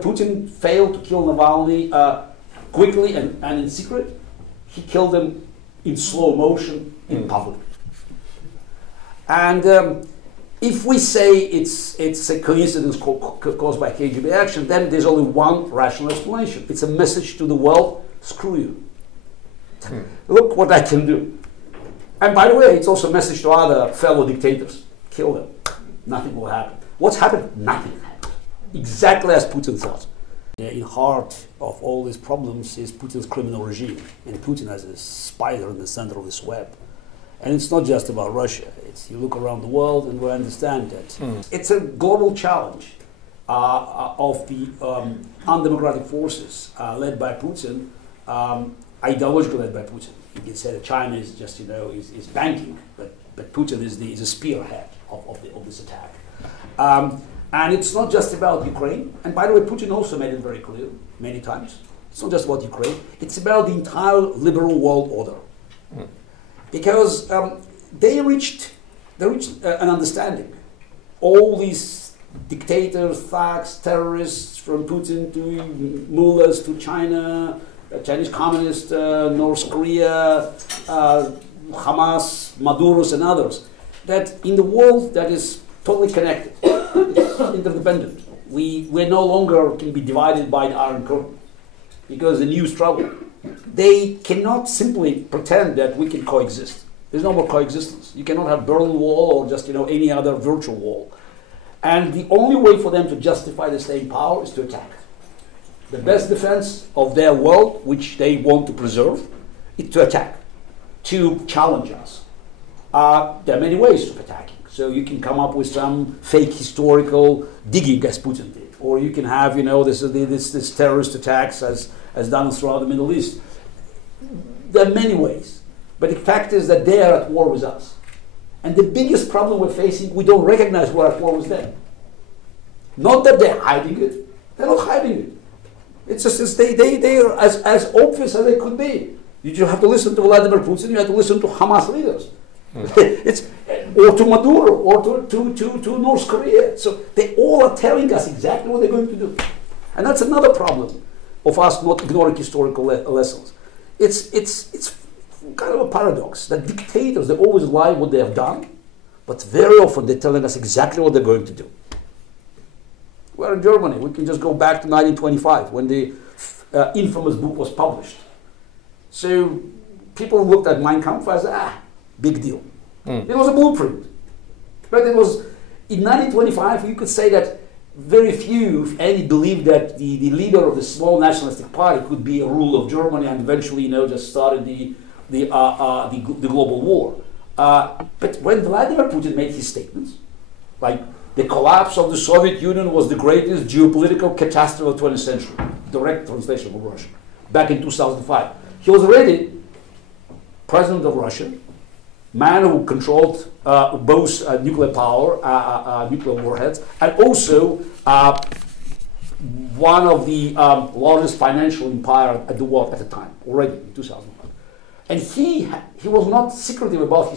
Putin failed to kill Navalny quickly and in secret. He killed him in slow motion in public. And if we say it's a coincidence caused by KGB action, then there's only one rational explanation. It's a message to the world: screw you. Look what I can do. And by the way, it's also a message to other fellow dictators: kill them. Nothing will happen. What's happened? Nothing happened. Exactly as Putin thought. In heart of all these problems is Putin's criminal regime, and Putin as a spider in the center of this web. And it's not just about Russia. You look around the world and we understand that it's a global challenge of the undemocratic forces led by Putin, ideologically led by Putin. You can say that China is just, is banking, but Putin is a spearhead of this attack. And it's not just about Ukraine. And by the way, Putin also made it very clear many times. It's not just about Ukraine. It's about the entire liberal world order. Because they reached an understanding. All these dictators, thugs, terrorists, from Putin to mullahs to China, Chinese communists, North Korea, Hamas, Maduros, and others, that in the world that is totally connected, it's interdependent. We no longer can be divided by the Iron Curtain because the new struggle. They cannot simply pretend that we can coexist. There's no more coexistence. You cannot have Berlin Wall or just any other virtual wall. And the only way for them to justify the staying power is to attack. The best defense of their world, which they want to preserve, is to attack, to challenge us. There are many ways of attacking. So you can come up with some fake historical digging, as Putin did, or you can have this terrorist attacks as done throughout the Middle East. There are many ways, but the fact is that they are at war with us. And the biggest problem we're facing, we don't recognize we're at war with them. Not that they're hiding it. They're not hiding it. It's just they are as obvious as they could be. You just have to listen to Vladimir Putin, you have to listen to Hamas leaders. Or to Maduro, or to North Korea. So they all are telling us exactly what they're going to do. And that's another problem of us not ignoring historical lessons. It's kind of a paradox that dictators, they always lie what they have done, but very often they're telling us exactly what they're going to do. We're in Germany. We can just go back to 1925 when the infamous book was published. So people looked at Mein Kampf as, big deal. It was a blueprint. But it was, in 1925, you could say that very few, if any, believed that the leader of the small nationalistic party could be a ruler of Germany and eventually, just started the global war. But when Vladimir Putin made his statements, like the collapse of the Soviet Union was the greatest geopolitical catastrophe of the 20th century, direct translation from Russian, back in 2005, he was already president of Russia, man who controlled both nuclear power, nuclear warheads, and also one of the largest financial empire at the world at the time, already in 2005. And he was not secretive about his